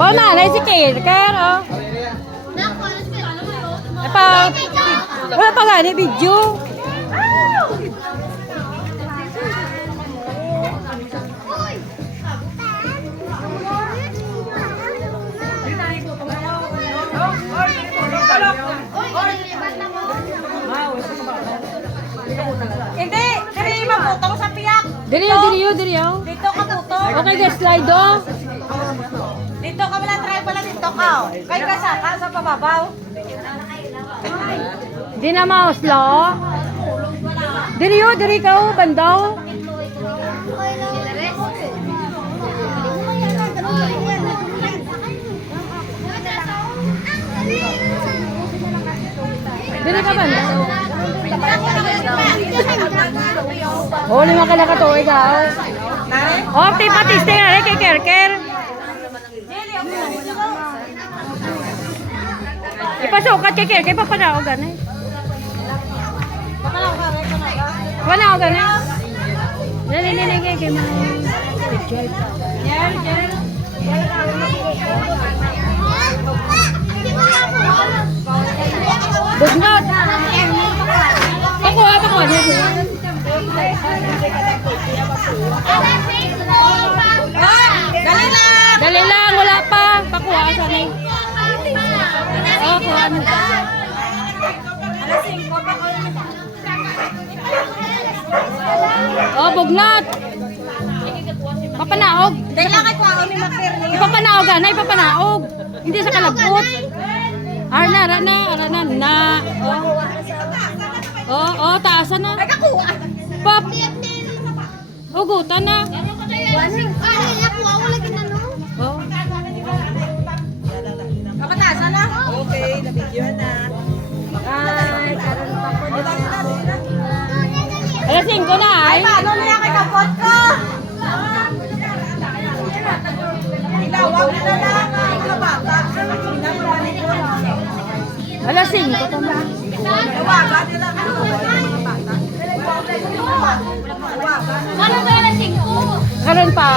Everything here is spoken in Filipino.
Oh, nanay si Kirker, oh. Wala pa nga ni video. Hindi, diri maputong sa piyak. Diriyo. Dito ka putong. Okay, guys, slide, oh. Dito ka wala try pala dito ka. Kay ka sa pababaw. Di na mausla, oh. Diri ka, oh, bandaw. Diri ka bandaw. Oh, lima ka na ka to, ikaw. Oh, tipatiste nga, kay Kerker. Ipasukat kay Kerker, papanaw ganay. Papanaw ganay. Nini kay mga. Bugnot. Pakuha. Dali lang, wala pa. Pakuha sa ni. Oh, kuha mo. Oh, bugnot. Papanaog. Dili lang kay kuha mi maperni. Ipapanaog ganay, papanaog. Hindi sa kalabot. Arana na. Oh, taasan na. Pop. Hugutan na. Oh. Kapatasan na. Okay, nabidyohan na. Ay, karon pa ko dito. Alas 5 na ay. Ay, paano niya kay kapot ko? Ilawag na lang ang kabata. Alas 5 to na. Ilawagan nila ang mga bata. Karon pa.